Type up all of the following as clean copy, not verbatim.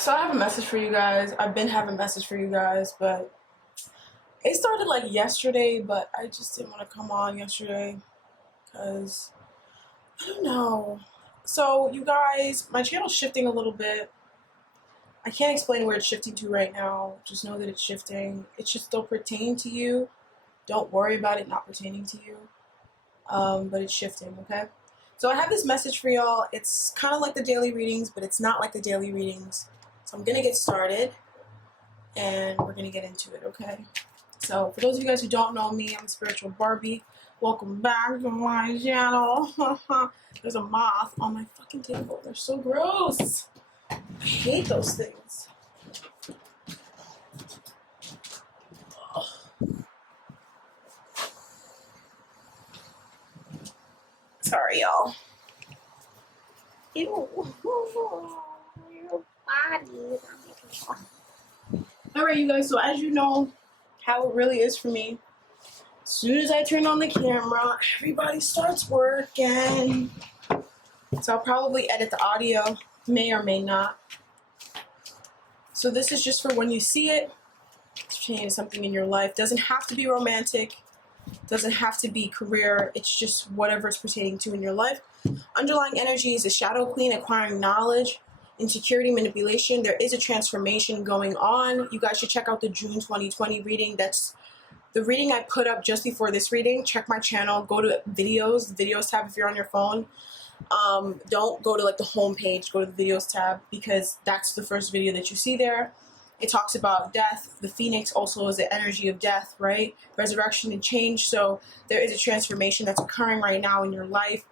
So I have a message for you guys. I've been having a message for you guys, but it started like yesterday, but I just didn't want to come on yesterday because I don't know. So you guys, my channel's shifting a little bit. I can't explain where it's shifting to right now. Just know that it's shifting. It should still pertain to you. Don't worry about it not pertaining to you. But it's shifting, okay? So I have this message for y'all. It's kind of like the daily readings, but it's not like the daily readings. So I'm going to get started, and we're going to get into it, okay? So for those of you guys who don't know me, I'm Spiritual Barbie. Welcome back to my channel. There's a moth on my fucking table. They're so gross. I hate those things. Ugh. Sorry, y'all. Ew. Your body. Alright, you guys, so as you know how it really is for me, as soon as I turn on the camera, everybody starts working. So I'll probably edit the audio, may or may not. So this is just for when you see it. It's changing something in your life. Doesn't have to be romantic. Doesn't have to be career. It's just whatever it's pertaining to in your life. Underlying energy is a shadow queen acquiring knowledge, insecurity, manipulation. There is a transformation going on. You guys should check out the June 2020 reading. That's the reading I put up just before this reading. Check my channel. Go to videos tab if you're on your phone. Don't go to like the home page. Go to the videos tab because that's the first video that you see there. It talks about death. The phoenix also is the energy of death, right? Resurrection and change. So there is a transformation that's occurring right now in your life.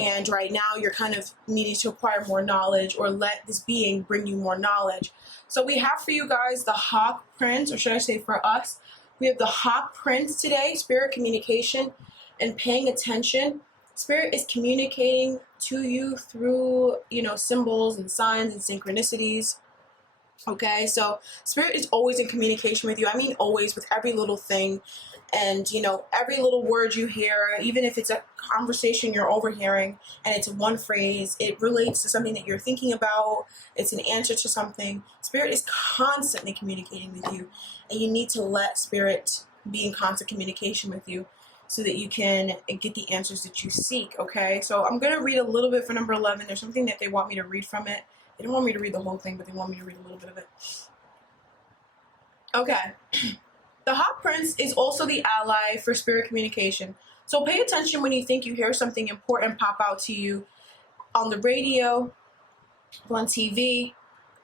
And right now you're kind of needing to acquire more knowledge or let this being bring you more knowledge. So we have for you guys the Hawk Prince, or should I say for us, we have the Hawk Prince today, spirit communication and paying attention. Spirit is communicating to you through, symbols and signs and synchronicities. Okay, so spirit is always in communication with you. I mean, always, with every little thing. And, every little word you hear, even if it's a conversation you're overhearing and it's one phrase, it relates to something that you're thinking about. It's an answer to something. Spirit is constantly communicating with you. And you need to let spirit be in constant communication with you so that you can get the answers that you seek, okay? So I'm going to read a little bit for number 11. There's something that they want me to read from it. They don't want me to read the whole thing, but they want me to read a little bit of it. Okay. The Hawk Prince is also the ally for spirit communication. So pay attention when you think you hear something important pop out to you on the radio, on TV,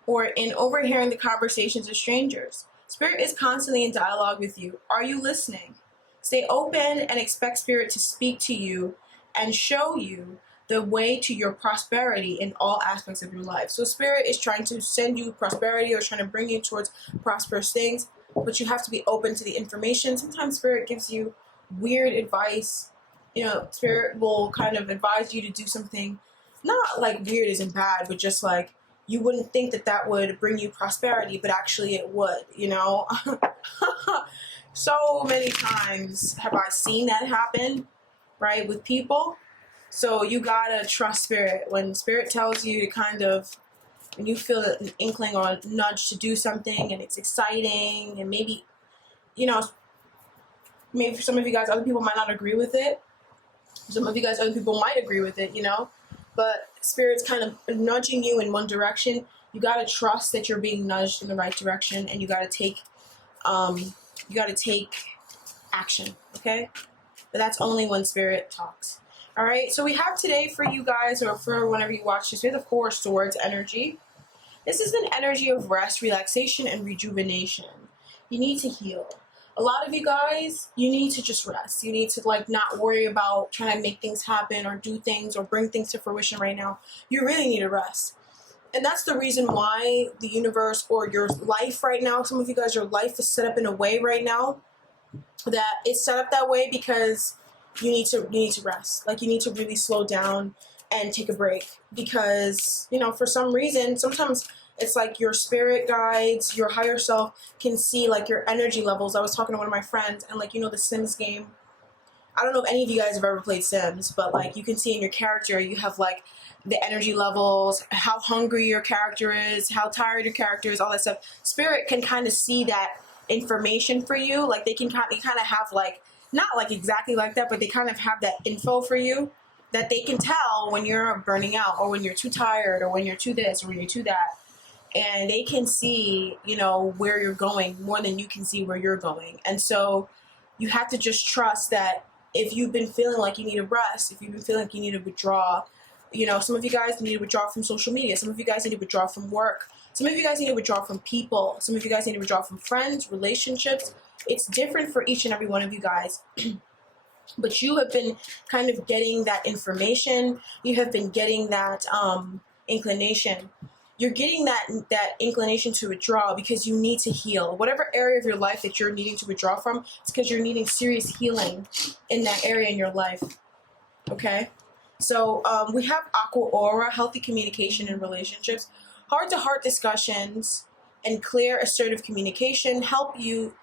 or in overhearing the conversations of strangers. Spirit is constantly in dialogue with you. Are you listening? Stay open and expect spirit to speak to you and show you the way to your prosperity in all aspects of your life. So spirit is trying to send you prosperity or trying to bring you towards prosperous things, but you have to be open to the information. Sometimes spirit gives you weird advice. Spirit will kind of advise you to do something, not like weird isn't bad, but just like you wouldn't think that would bring you prosperity, but actually it would, So many times have I seen that happen, right, with people. So you gotta trust spirit. When spirit tells you to when you feel an inkling or a nudge to do something and it's exciting, and maybe for some of you guys, other people might not agree with it. Some of you guys, other people might agree with it, but spirit's kind of nudging you in one direction. You gotta trust that you're being nudged in the right direction, and you gotta take action, okay? But that's only when spirit talks. All right, so we have today for you guys, or for whenever you watch this, we have the Four Swords energy. This is an energy of rest, relaxation, and rejuvenation. You need to heal. A lot of you guys, you need to just rest. You need to not worry about trying to make things happen or do things or bring things to fruition right now. You really need to rest. And that's the reason why the universe or your life right now, some of you guys, your life is set up in a way right now that it's set up that way because you need to rest. You need to really slow down and take a break because, for some reason, sometimes it's like your spirit guides, your higher self can see your energy levels. I was talking to one of my friends and the Sims game. I don't know if any of you guys have ever played Sims, but you can see in your character, you have the energy levels, how hungry your character is, how tired your character is, all that stuff. Spirit can kind of see that information for you. Like they kind of have like, not like exactly like that, but they kind of have that info for you that they can tell when you're burning out, or when you're too tired, or when you're too this, or when you're too that. And they can see, you know, where you're going more than you can see where you're going. And so you have to just trust that if you've been feeling like you need a rest, if you've been feeling like you need to withdraw, you know, some of you guys need to withdraw from social media. Some of you guys need to withdraw from work. Some of you guys need to withdraw from people. Some of you guys need to withdraw from friends, relationships. It's different for each and every one of you guys. But you have been kind of getting that information. You have been getting that inclination. You're getting that inclination to withdraw because you need to heal. Whatever area of your life that you're needing to withdraw from, it's because you're needing serious healing in that area in your life. Okay? So we have Aqua Aura, healthy communication in relationships. Heart-to-heart discussions and clear, assertive communication help you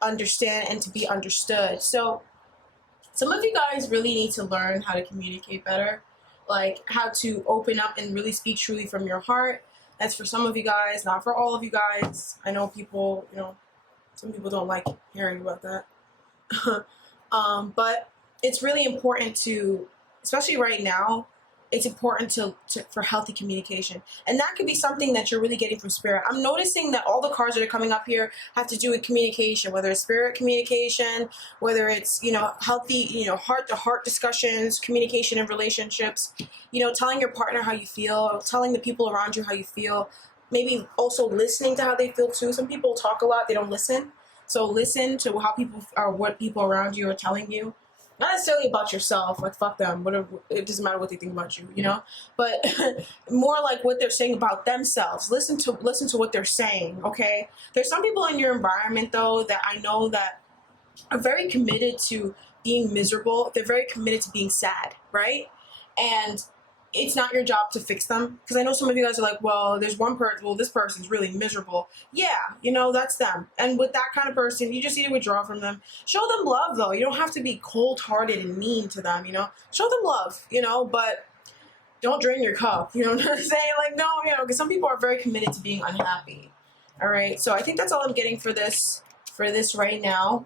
understand and to be understood. So some of you guys really need to learn how to communicate better, like how to open up and really speak truly from your heart. That's for some of you guys, not for all of you guys. I know people, you know, some people don't like hearing about that. But it's really important to, especially right now, it's important for healthy communication. And that could be something that you're really getting from Spirit. I'm noticing that all the cards that are coming up here have to do with communication, whether it's Spirit communication, whether it's, you know, healthy, you know, heart-to-heart discussions, communication in relationships, you know, telling your partner how you feel, telling the people around you how you feel, maybe also listening to how they feel too. Some people talk a lot, they don't listen. So listen to how people are, what people around you are telling you. Not necessarily about yourself, like fuck them, whatever, it doesn't matter what they think about you, you know, but more like what they're saying about themselves. Listen to what they're saying, okay? There's some people in your environment though that I know that are very committed to being miserable. They're very committed to being sad, right? And it's not your job to fix them, because I know some of you guys are like, well, there's one person, well, this person's really miserable. Yeah, you know, that's them. And with that kind of person, you just need to withdraw from them. Show them love, though. You don't have to be cold-hearted and mean to them, you know. Show them love, you know, but don't drain your cup, you know what I'm saying? Like, no, you know, because some people are very committed to being unhappy. All right, so I think that's all I'm getting for this right now.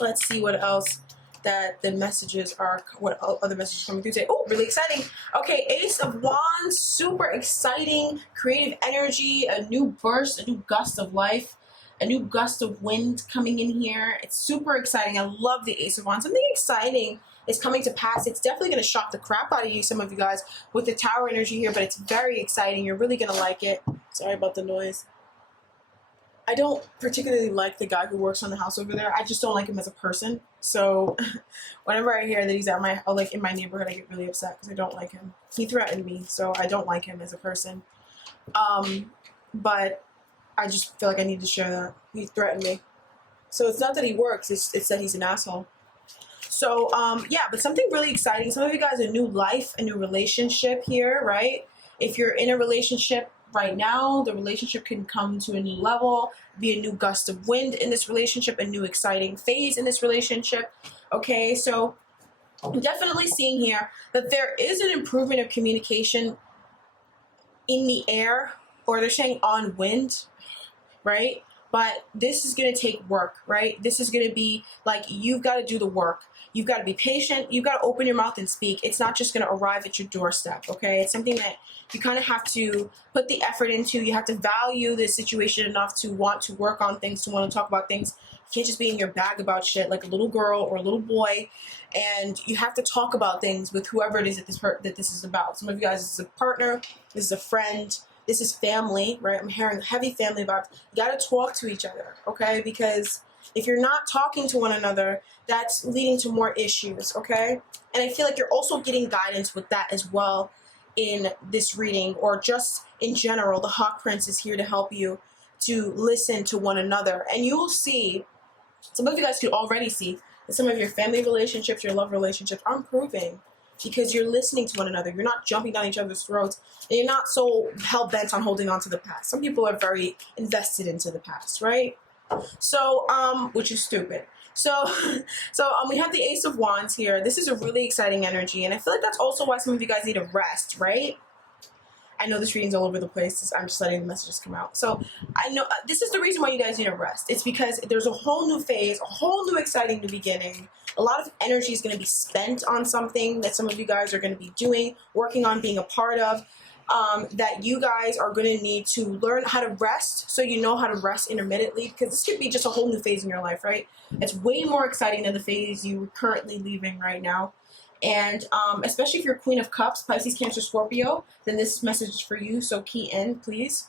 Let's see what else that the messages are, what other messages coming through today. Oh, really exciting. Okay, Ace of Wands, super exciting, creative energy, a new burst, a new gust of life, a new gust of wind coming in here. It's super exciting. I love the Ace of Wands. Something exciting is coming to pass. It's definitely going to shock the crap out of you, some of you guys, with the Tower energy here, but it's very exciting. You're really going to like it. Sorry about the noise. I don't particularly like the guy who works on the house over there. I just don't like him as a person. So whenever I hear that he's at my, like in my neighborhood, I get really upset because I don't like him. He threatened me, so I don't like him as a person. But I just feel like I need to share that. He threatened me. So it's not that he works, it's that he's an asshole. So yeah, but something really exciting. Some of you guys, a new life, a new relationship here, right? If you're in a relationship right now, the relationship can come to a new level, be a new gust of wind in this relationship, a new exciting phase in this relationship. Okay, so I'm definitely seeing here that there is an improvement of communication in the air, or they're saying on wind, right? But this is going to take work, right? This is going to be like, you've got to do the work. You've got to be patient. You've got to open your mouth and speak. It's not just going to arrive at your doorstep, okay? It's something that you kind of have to put the effort into. You have to value the situation enough to want to work on things, to want to talk about things. You can't just be in your bag about shit like a little girl or a little boy. And you have to talk about things with whoever it is that this is about. Some of you guys, this is a partner, this is a friend, this is family, right? I'm hearing heavy family vibes. You got to talk to each other, okay? Because if you're not talking to one another, that's leading to more issues, okay? And I feel like you're also getting guidance with that as well in this reading, or just in general. The Hawk Prince is here to help you to listen to one another. And you will see, some of you guys could already see that some of your family relationships, your love relationships are improving because you're listening to one another. You're not jumping down each other's throats, and you're not so hell-bent on holding on to the past. Some people are very invested into the past, right? So, which is stupid. So, we have the Ace of Wands here. This is a really exciting energy, and I feel like that's also why some of you guys need a rest, right? I know this reading's all over the place. I'm just letting the messages come out. So I know this is the reason why you guys need a rest. It's because there's a whole new phase, a whole new exciting new beginning. A lot of energy is going to be spent on something that some of you guys are going to be doing, working on, being a part of, that you guys are going to need to learn how to rest, so you know how to rest intermittently, because this could be just a whole new phase in your life, right? It's way more exciting than the phase you're currently leaving right now. And especially if you're Queen of Cups, Pisces, Cancer, Scorpio, then this message is for you, so key in, please.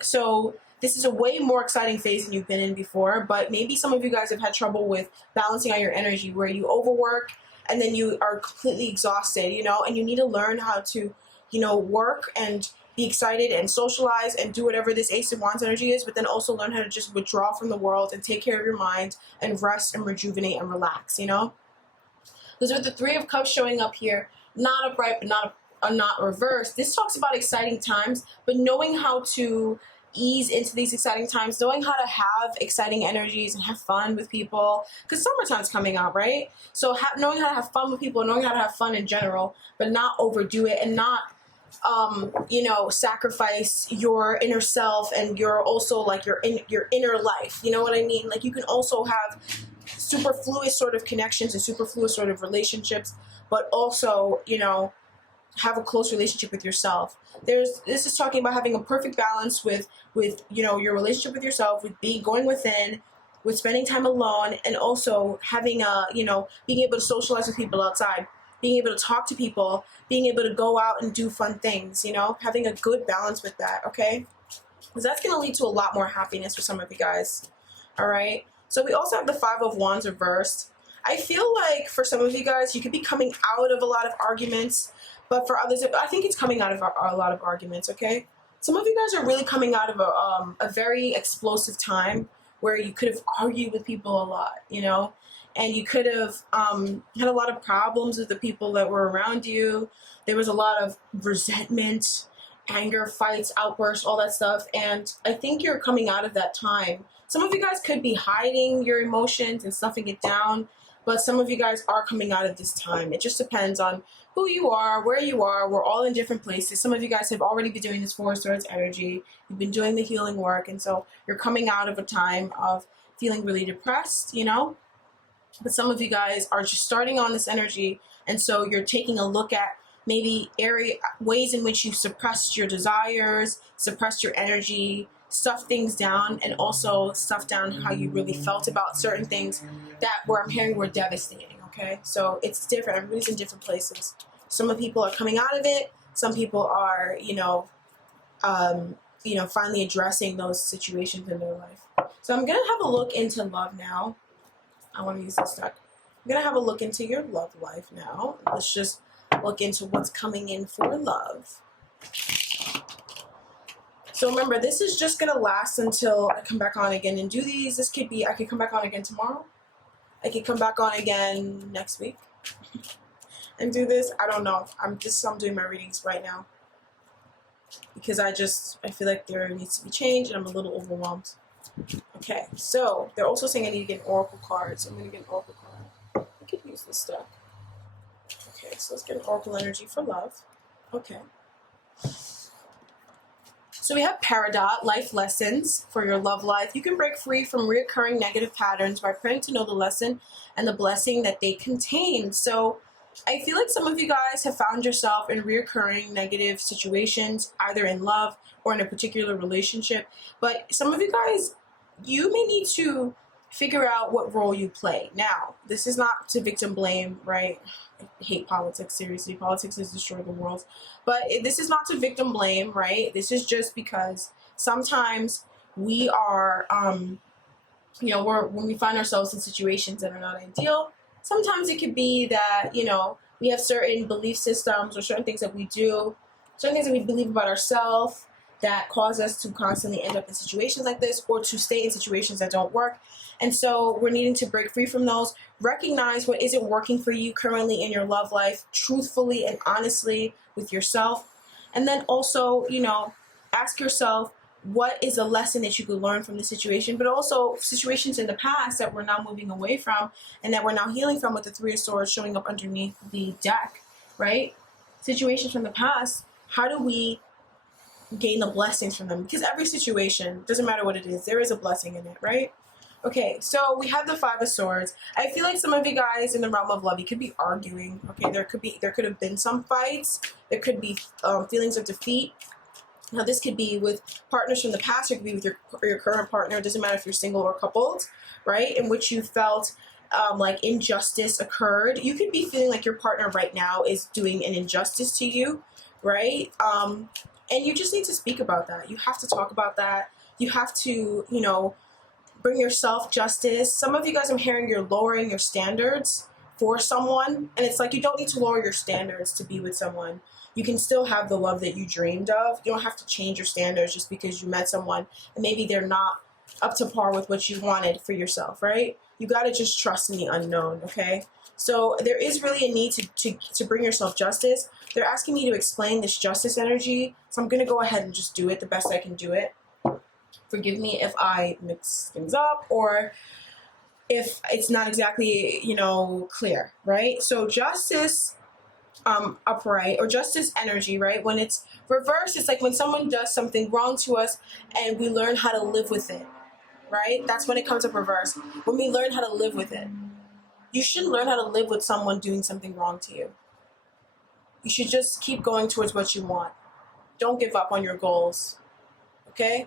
So this is a way more exciting phase than you've been in before, but maybe some of you guys have had trouble with balancing out your energy, where you overwork and then you are completely exhausted, you know, and you need to learn how to, you know, work and be excited and socialize and do whatever this Ace of Wands energy is, but then also learn how to just withdraw from the world and take care of your mind and rest and rejuvenate and relax, you know? Because with the Three of Cups showing up here, not upright, but not reversed, this talks about exciting times, but knowing how to ease into these exciting times, knowing how to have exciting energies and have fun with people, because summertime's coming out, right? So knowing how to have fun with people, knowing how to have fun in general, but not overdo it, and not you know, sacrifice your inner self and your also like your inner life, you know what I mean? Like, you can also have superfluous sort of connections and superfluous sort of relationships, but also, you know, have a close relationship with yourself. This is talking about having a perfect balance with you know, your relationship with yourself, with going within, with spending time alone, and also having a, you know, being able to socialize with people outside, being able to talk to people, being able to go out and do fun things, you know, having a good balance with that, okay? Because that's going to lead to a lot more happiness for some of you guys, all right? So we also have the Five of Wands reversed. I feel like for some of you guys, you could be coming out of a lot of arguments, but for others, I think it's coming out of a lot of arguments, okay? Some of you guys are really coming out of a very explosive time where you could have argued with people a lot, you know? And you could have had a lot of problems with the people that were around you. There was a lot of resentment, anger, fights, outbursts, all that stuff. And I think you're coming out of that time. Some of you guys could be hiding your emotions and stuffing it down, but some of you guys are coming out of this time. It just depends on who you are, where you are. We're all in different places. Some of you guys have already been doing this Four of Swords energy. You've been doing the healing work, and so you're coming out of a time of feeling really depressed, you know? But some of you guys are just starting on this energy, and so you're taking a look at maybe ways in which you suppressed your desires, suppressed your energy, stuffed things down, and also stuffed down how you really felt about certain things that I'm hearing were devastating, okay? So it's different. Everybody's in different places. Some people are coming out of it. Some people are, you know, finally addressing those situations in their life. So I'm going to have a look into love now. I want to use this deck. I'm going to have a look into your love life now. Let's just look into what's coming in for love. So remember, this is just going to last until I come back on again and do these. This could be, I could come back on again tomorrow. I could come back on again next week and do this. I don't know. I'm doing my readings right now because I feel like there needs to be change and I'm a little overwhelmed. Okay, so they're also saying I need to get an oracle card, so I'm going to get an oracle card. I could use this deck. Okay, so let's get an oracle energy for love. Okay. So we have Peridot, life lessons for your love life. You can break free from reoccurring negative patterns by praying to know the lesson and the blessing that they contain. So I feel like some of you guys have found yourself in reoccurring negative situations, either in love or in a particular relationship. But some of you guys, you may need to figure out what role you play. Now, this is not to victim blame, right? I hate politics, seriously. Politics has destroyed the world. But this is not to victim blame, right? This is just because sometimes we are, when we find ourselves in situations that are not ideal, sometimes it could be that, you know, we have certain belief systems or certain things that we do, certain things that we believe about ourselves that cause us to constantly end up in situations like this or to stay in situations that don't work. And so we're needing to break free from those, recognize what isn't working for you currently in your love life, truthfully and honestly with yourself. And then also, you know, ask yourself, what is a lesson that you could learn from the situation, but also situations in the past that we're now moving away from and that we're now healing from with the Three of Swords showing up underneath the deck, right? Situations from the past, how do we gain the blessings from them? Because every situation, doesn't matter what it is, there is a blessing in it, right? Okay, so we have the Five of Swords. I feel like some of you guys in the realm of love, you could be arguing. Okay, there could have been some fights. There could be feelings of defeat. Now, this could be with partners from the past, or it could be with your current partner. It doesn't matter if you're single or coupled, right? In which you felt like injustice occurred. You could be feeling like your partner right now is doing an injustice to you, right? And you just need to speak about that. You have to talk about that. You have to, you know, bring yourself justice. Some of you guys, I'm hearing you're lowering your standards for someone, and it's like you don't need to lower your standards to be with someone. You can still have the love that you dreamed of. You don't have to change your standards just because you met someone and maybe they're not up to par with what you wanted for yourself, right? You got to just trust in the unknown, okay? So there is really a need to bring yourself justice. They're asking me to explain this justice energy, so I'm going to go ahead and just do it the best I can do it. Forgive me if I mix things up or if it's not exactly, you know, clear, right? So justice upright, or justice energy, right? When it's reversed, it's like when someone does something wrong to us and we learn how to live with it, right? That's when it comes up reverse. When we learn how to live with it. You shouldn't learn how to live with someone doing something wrong to you. You should just keep going towards what you want. Don't give up on your goals, okay?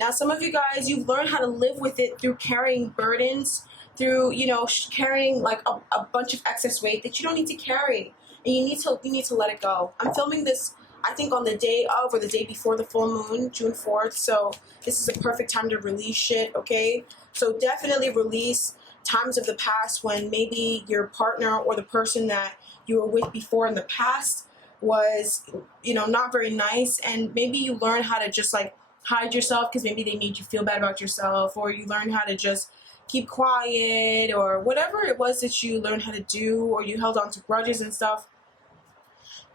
Now, some of you guys, you've learned how to live with it through carrying burdens, through, you know, carrying like a bunch of excess weight that you don't need to carry. And you need to let it go. I'm filming this, I think, on the day of or the day before the full moon, June 4th. So this is a perfect time to release shit, okay? So definitely release times of the past when maybe your partner or the person that you were with before in the past was, you know, not very nice. And maybe you learn how to just like hide yourself because maybe they made you feel bad about yourself, or you learn how to just keep quiet, or whatever it was that you learned how to do, or you held on to grudges and stuff.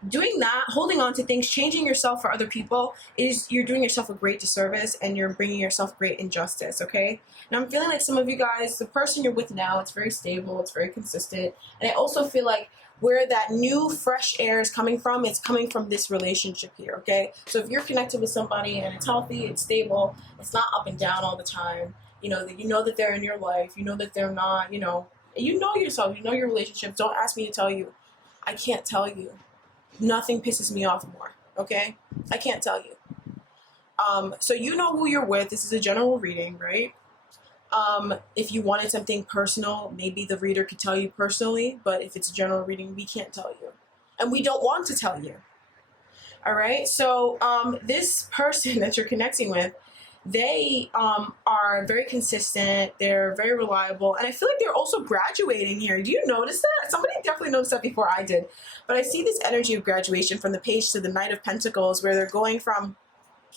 Doing that, holding on to things, changing yourself for other people, is you're doing yourself a great disservice and you're bringing yourself great injustice, okay? And I'm feeling like some of you guys, the person you're with now, it's very stable, it's very consistent, and I also feel like where that new fresh air is coming from, it's coming from this relationship here, okay? So if you're connected with somebody and it's healthy, it's stable, it's not up and down all the time, you know that they're in your life, you know that they're not, you know yourself, you know your relationship. Don't ask me to tell you. I can't tell you. Nothing pisses me off more, okay? I can't tell you. So you know who you're with. This is a general reading, right? If you wanted something personal, maybe the reader could tell you personally, but if it's a general reading, we can't tell you. And we don't want to tell you. All right? So this person that you're connecting with, they are very consistent, they're very reliable, and I feel like they're also graduating here. Do you notice that? Somebody definitely noticed that before I did. But I see this energy of graduation from the Page to the Knight of Pentacles, where they're going from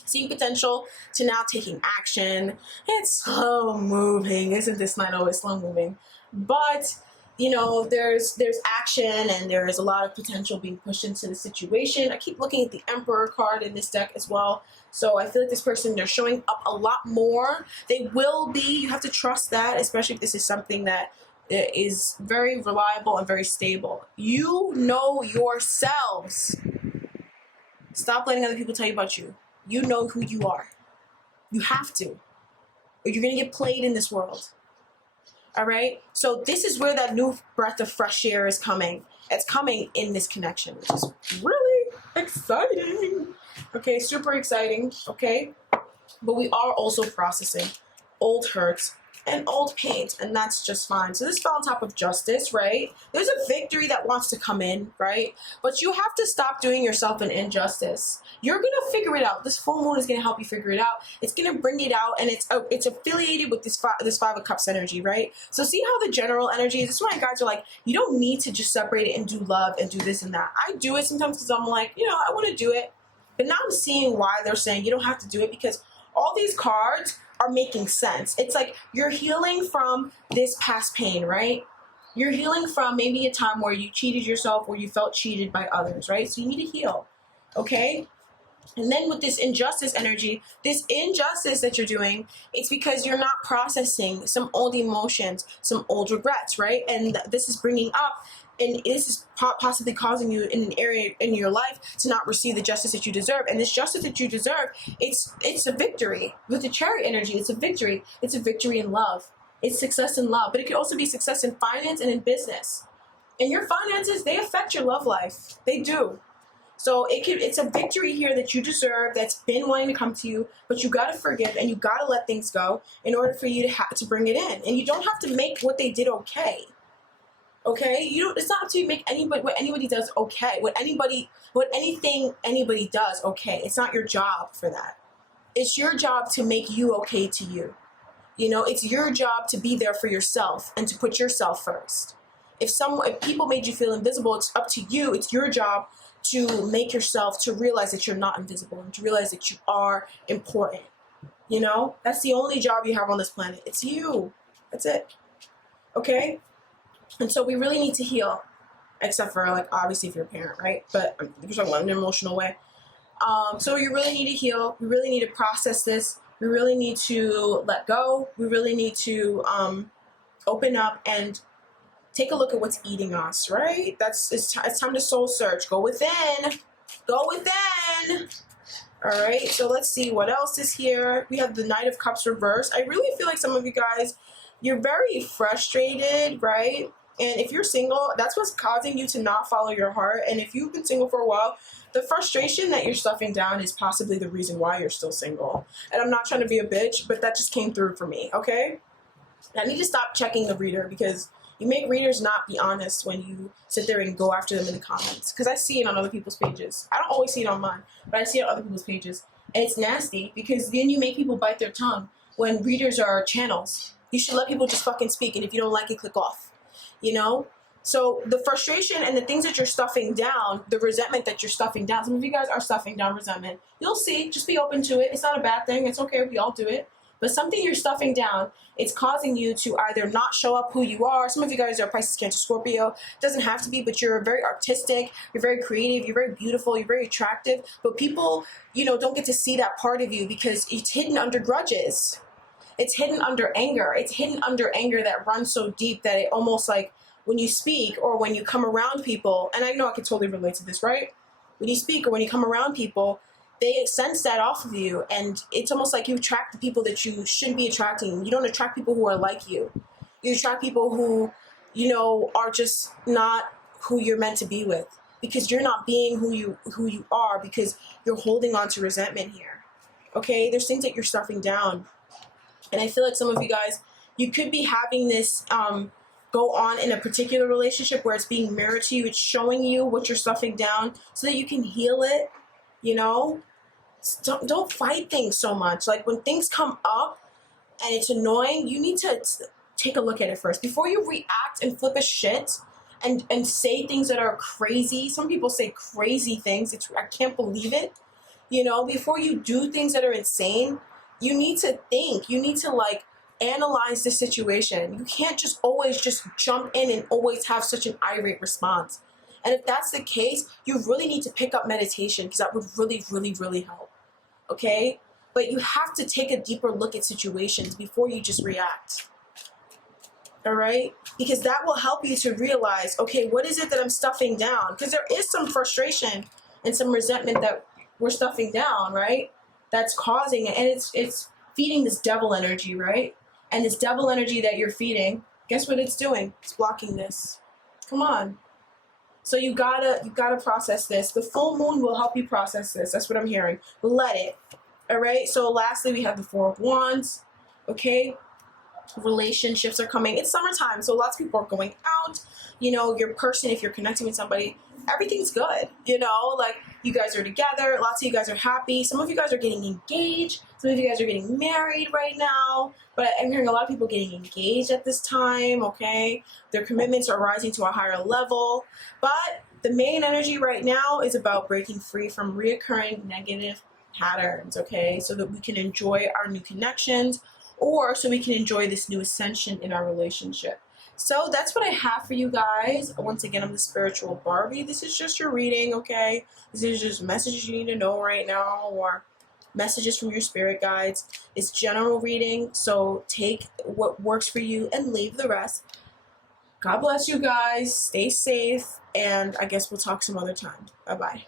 seeing potential to now taking action. It's slow moving. Isn't this night always slow moving? But you know, there's action and there's a lot of potential being pushed into the situation. I keep looking at the Emperor card in this deck as well. So I feel like this person, they're showing up a lot more. They will be. You have to trust that, especially if this is something that is very reliable and very stable. You know yourselves. Stop letting other people tell you about you. You know who you are. You have to, or you're going to get played in this world. All right? So this is where that new breath of fresh air is coming. It's coming in this connection, which is really exciting. Okay, super exciting, okay? But we are also processing old hurts and old pains, and that's just fine. So this fell on top of justice, right? There's a victory that wants to come in, right? But you have to stop doing yourself an injustice. You're gonna figure it out. This full moon is gonna help you figure it out. It's gonna bring it out, and it's affiliated with this Five of Cups energy, right? So see how the general energy is. This is why guys are like, you don't need to just separate it and do love and do this and that. I do it sometimes because I'm like, you know, I want to do it, but now I'm seeing why they're saying you don't have to do it, because all these cards are making sense. It's like you're healing from this past pain, right? You're healing from maybe a time where you cheated yourself or you felt cheated by others, right? So you need to heal, okay? And then with this injustice energy, this injustice that you're doing, it's because you're not processing some old emotions, some old regrets, right? And this is bringing up, and this is possibly causing you in an area in your life to not receive the justice that you deserve. And this justice that you deserve, it's a victory. With the chariot energy, it's a victory. It's a victory in love. It's success in love, but it can also be success in finance and in business. And your finances, they affect your love life. They do. So it's a victory here that you deserve, that's been wanting to come to you, but you got to forgive and you got to let things go in order for you to bring it in. And you don't have to make what they did okay. Okay? It's not up to you to make what anybody does okay. Anything anybody does okay. It's not your job for that. It's your job to make you okay to you. It's your job to be there for yourself and to put yourself first. If people made you feel invisible, it's up to you. It's your job to make yourself, to realize that you're not invisible and to realize that you are important. That's the only job you have on this planet. It's you. That's it. Okay? And so we really need to heal, except for, like, obviously if you're a parent, right? But we're talking about in an emotional way. So you really need to heal. We really need to process this. We really need to let go. We really need to open up and take a look at what's eating us, right? It's time to soul search. Go within. Go within. All right, so let's see what else is here. We have the Knight of Cups reversed. I really feel like some of you guys, you're very frustrated, right? And if you're single, that's what's causing you to not follow your heart. And if you've been single for a while, the frustration that you're stuffing down is possibly the reason why you're still single. And I'm not trying to be a bitch, but that just came through for me, okay? I need to stop checking the reader because you make readers not be honest when you sit there and go after them in the comments. Because I see it on other people's pages. I don't always see it on mine, but I see it on other people's pages. And it's nasty because then you make people bite their tongue when readers are channels. You should let people just fucking speak, and if you don't like it, click off. So the frustration and the things that you're stuffing down, the resentment that you're stuffing down, some of you guys are stuffing down resentment. You'll see. Just be open to it. It's not a bad thing. It's okay. We all do it. But something you're stuffing down, it's causing you to either not show up who you are. Some of you guys are Pisces, Cancer, Scorpio. It doesn't have to be, but you're very artistic. You're very creative. You're very beautiful. You're very attractive. But people, don't get to see that part of you because it's hidden under grudges. It's hidden under anger. It's hidden under anger that runs so deep that it almost like when you speak or when you come around people, and I know I can totally relate to this, right? When you speak or when you come around people, they sense that off of you, and it's almost like you attract the people that you shouldn't be attracting. You don't attract people who are like you. You attract people who, are just not who you're meant to be with because you're not being who you are because you're holding on to resentment here. Okay? There's things that you're stuffing down. And I feel like some of you guys, you could be having this go on in a particular relationship where it's being mirrored to you. It's showing you what you're stuffing down so that you can heal it. Don't fight things so much. Like when things come up and it's annoying, you need to take a look at it first before you react and flip a shit and say things that are crazy. Some people say crazy things. I can't believe it. Before you do things that are insane, you need to think. You need to analyze the situation. You can't just always just jump in and always have such an irate response. And if that's the case, you really need to pick up meditation because that would really, really, really help. Okay? But you have to take a deeper look at situations before you just react. All right? Because that will help you to realize, okay, what is it that I'm stuffing down? Because there is some frustration and some resentment that we're stuffing down, right? That's causing it. And it's feeding this devil energy, right? And this devil energy that you're feeding, guess what it's doing? It's blocking this. Come on. So you gotta process this. The full moon will help you process this. That's what I'm hearing. Let it. All right. So lastly, we have the Four of Wands. Okay. Relationships are coming. It's summertime, so lots of people are going out. Your person, if you're connecting with somebody, everything's good. You guys are together. Lots of you guys are happy. Some of you guys are getting engaged. Some of you guys are getting married right now. But I'm hearing a lot of people getting engaged at this time, okay? Their commitments are rising to a higher level. But the main energy right now is about breaking free from reoccurring negative patterns, okay? So that we can enjoy our new connections or so we can enjoy this new ascension in our relationship. So that's what I have for you guys. Once again, I'm the spiritual Barbie. This is just your reading, okay? This is just messages you need to know right now, or messages from your spirit guides. It's general reading, so take what works for you and leave the rest. God bless you guys. Stay safe, and I guess we'll talk some other time. Bye-bye.